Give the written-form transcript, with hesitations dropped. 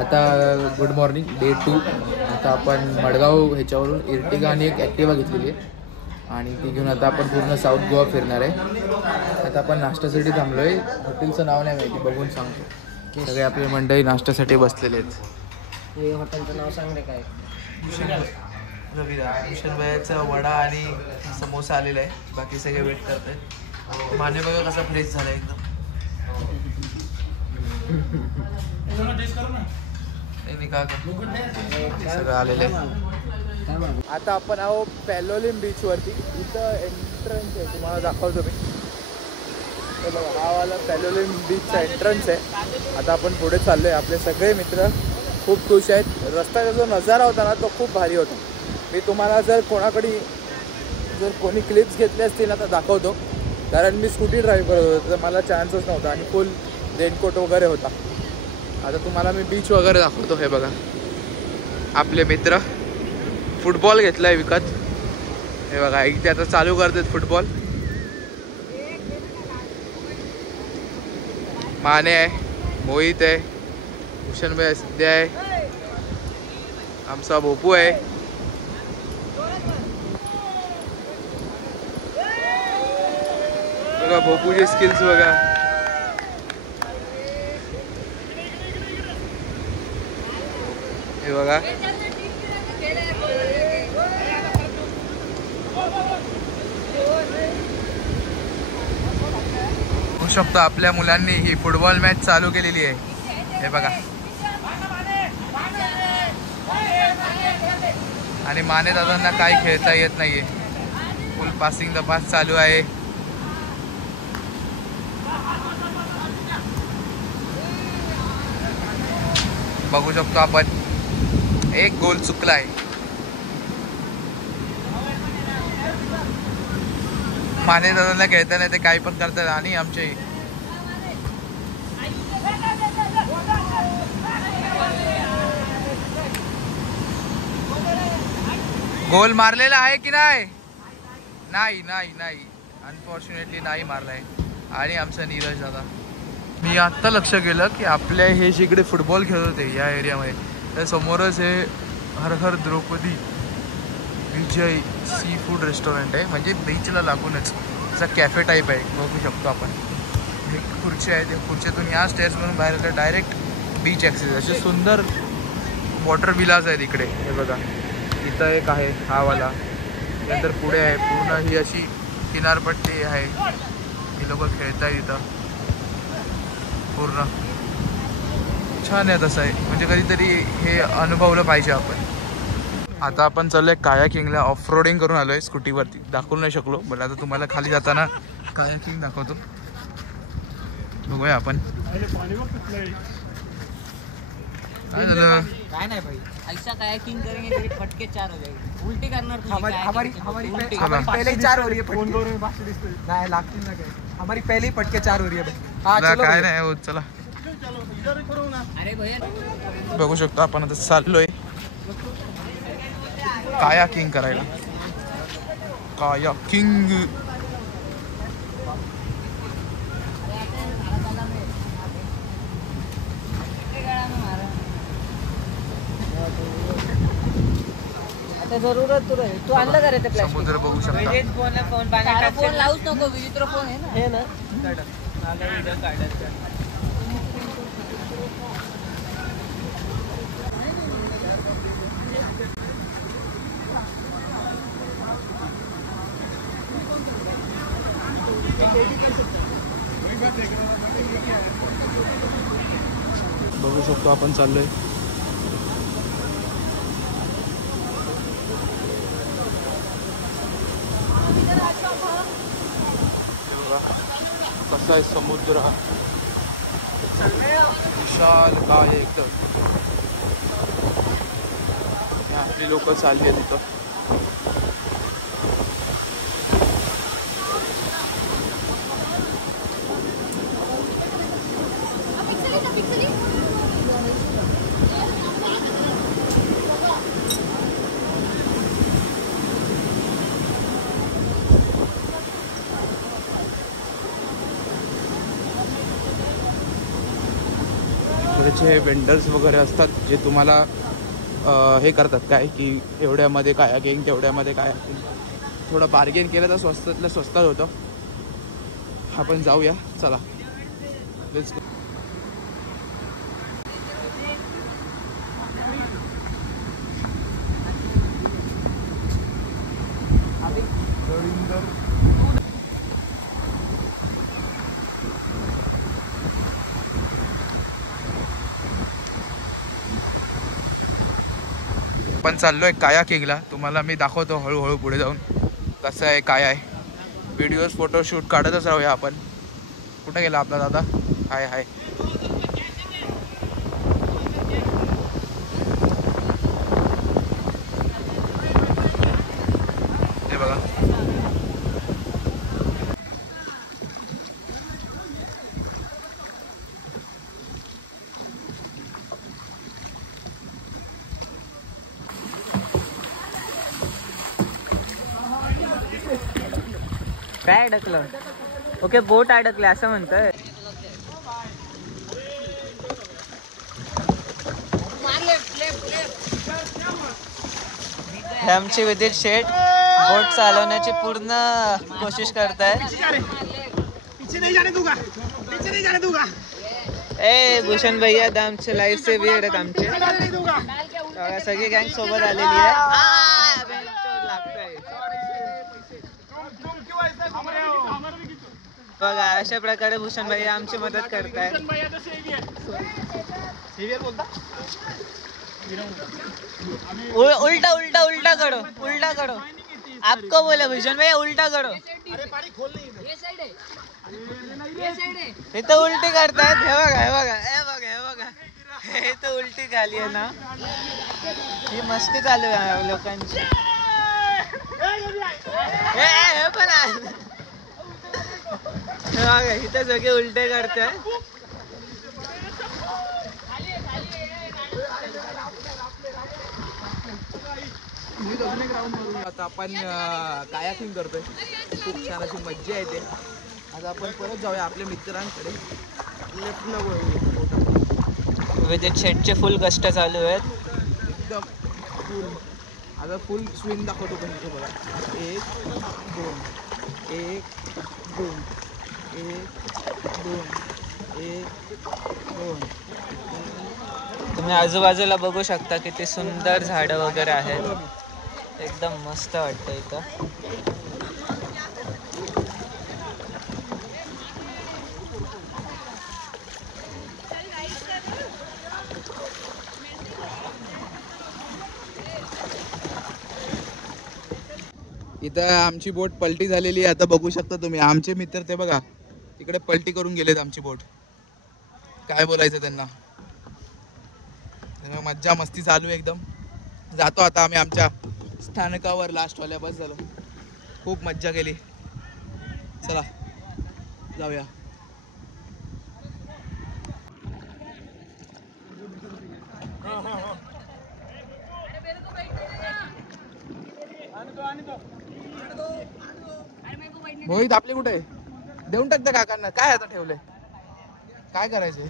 आता good morning day 2. आता आपण मडगाव ह्याच्यावरून इर्टिगा आणि एक ॲक्टिवा घेतलेली आहे आणि ती घेऊन आता आपण पूर्ण साऊथ गोवा फिरणार आहे. आता आपण नाश्त्यासाठी थांबलो आहे. हॉटेलचं नाव नाही माहिती, बघून सांगतो. सगळे आपले मंडळी नाश्त्यासाठी बसलेले आहेत. हे हॉटेलचं नाव सांग रे काय? भूषण भैयाचा वडा आणि समोसा आलेला आहे. बाकी सगळे वेट करत आहेत. माने बघा कसा फ्रेश झाला एकदम. सगळं आलेलं आहे. आता आपण आहो पॅलोलिम बीचवरती. इथं एंट्रन्स आहे, तुम्हाला दाखवतो मी. तर बघा, हा वाला पॅलोलिम बीचचा एंट्रन्स आहे. आता आपण पुढे चाललो आहे. आपले सगळे मित्र खूप खुश आहेत. रस्त्याचा जो नजारा होता ना तो खूप भारी होता. मी तुम्हाला जर कोणी क्लिप्स घेतले असतील ना तर दाखवतो, कारण मी स्कूटी ड्राईव्ह करत होतो तर मला चान्सच नव्हता आणि फुल रेनकोट वगैरे होता. आता तुम्हाला मी बीच वगैरे दाखवतो. हे बघा, आपले मित्र फुटबॉल घेतला आहे विकत. हे बघा, इथे आता चालू करतात फुटबॉल. माने आहे, मोहित आहे, भूषण भाई सध्या आहे, आमचा भोपू आहे. बघा भोपूचे स्किल्स बघा. हे बघा, होऊ शकतो आपल्या मुलांनी ही फुटबॉल मॅच चालू केलेली आहे. हे बघा, आणि माने दादांना काही खेळता येत नाहीये. फुल पासिंग द पास चालू आहे. बघू शकतो आपण, एक गोल चुकलाय. माने दादांना खेळता नाही, ते काही पण करतात. आणि आमचे गोल मारलेला आहे की नाही? नाही नाही नाही, अनफॉर्च्युनेटली नाही मारलाय. आणि आमचा नीरज दादा, मी आत्ता लक्ष केलं की आपल्या हे जिकडे फुटबॉल खेळत होते या एरियामध्ये, त्या समोरच हे हर हर द्रौपदी विजय सी फूड रेस्टॉरंट आहे. म्हणजे बीचला लागूनच असा कॅफे टाईप आहे. बघू शकतो आपण, एक खुर्ची आहे. त्या खुर्चीतून या स्टेअर्सवरून बाहेर येतं डायरेक्ट बीच ॲक्सेस. असे सुंदर वॉटर विलाज आहेत इकडे. हे बघा, इथं एक आहे हा वाला. नंतर पुढे आहे पूर्ण ही अशी किनारपट्टी आहे. ही लोक खेळतायत इथं. पूर्ण छान आहे. तसं आहे म्हणजे कधीतरी हे अनुभवलं पाहिजे आपण. आता आपण चाललोय कायाकिंगला. ऑफ रोडिंग करून आलोय स्कूटीवरती. दाखवू नाही शकलो, पण आता तुम्हाला खाली जाताना कायाकिंग दाखवतो. बघूया आपण काय झालं. काय नाही भाई, ऐसा कायाकिंग करेंगे तेरी फटके 4 हो जाएंगे. उल्टी करणार तुझी. हमारी पहले 4 हो रही है हमारी पहले फटके 4 हो रही है. काय नाही होत. चला, अरे भैया बघू शकतो आपण आता चाललोय कायाकिंग करायला. कायाकिंग आता जरूरत तुला तू आणलं का रे ते प्लास्टिक? समुद्र बघू शकता. फोन लावूच नको, विचित्र फोन आहे ना. हे ना बघू शकतो आपण चाललोय. कसा आहे समुद्र, विशाल काय एकदम. आपली लोक चालली आहेत तिथं. कायाचे वेंडर्स वगैरे असतात जे तुम्हाला हे करतात काय की एवढ्यामध्ये कायाकिंग तेवढ्यामध्ये कायाकिंग. थोडं बार्गेन केलं तर स्वस्तातलं स्वस्तात होतं. आपण जाऊया चला. Let's go. आपण चाललोय काया किंगला. तुम्हाला मी दाखवतो हळूहळू पुढे जाऊन कसं आहे काय आहे. व्हिडिओज फोटोशूट काढतच राहूया आपण. कुठे गेला आपला दादा? हाय हाय. हे बघा काय अडकलं? ओके बोट अडकले असं म्हणतोय. हे आमचे विदित शेठ बोट चालवण्याची पूर्ण कोशिश करताय. ए भूषण भैया आमचे लाईफ सेव्हियर आहेत आमचे. सगळी गँग सोबत आलेली आहे. बघा अशा प्रकारे भूषण भैया आमची मदत करताय. उल्टा उल्टा उल्टा करो उल्टा करो. आपको बोले भूषण भैया उल्टा करो. हे तर उलटी करतायत. हे बघा हे बघा हे बघा हे बघा हे तर उलटी झाली आहे ना. ही मस्ती चालू आहे लोकांची. हे पण आहे. इथं सगळे उलटे करताय. आता आपण कायाकिंग करतोय. खूप छान अशी मज्जा येते. आता आपण परत जाऊया आपल्या मित्रांकडे. विदित शेटचे फुल कष्ट चालू आहेत. एकदम फुल. आता फुल स्विंग दाखवतो पण इथे बघा. 1 2 1 2 1 2 1 2. तुम्ही आजूबाजूला बघू शकता किती सुंदर झाडं वगैरे आहेत. एकदम मस्त वाटतं इथं. इथं आमची बोट पलटी झालेली आहे. आता बघू शकता तुम्ही. आमचे मित्र ते बघा तिकडे पलटी करून गेलेत आमची बोट. काय बोलायचं त्यांना. मज्जा मस्ती चालू आहे एकदम. जातो आता आम्ही आमच्या स्थानकावर. लास्टवाल्या बस झालो. खूप मज्जा केली. चला जाऊया. मोहित आपले कुठे आहे? देऊन टाकता काकांना. काय आता ठेवलंय? काय करायचंय?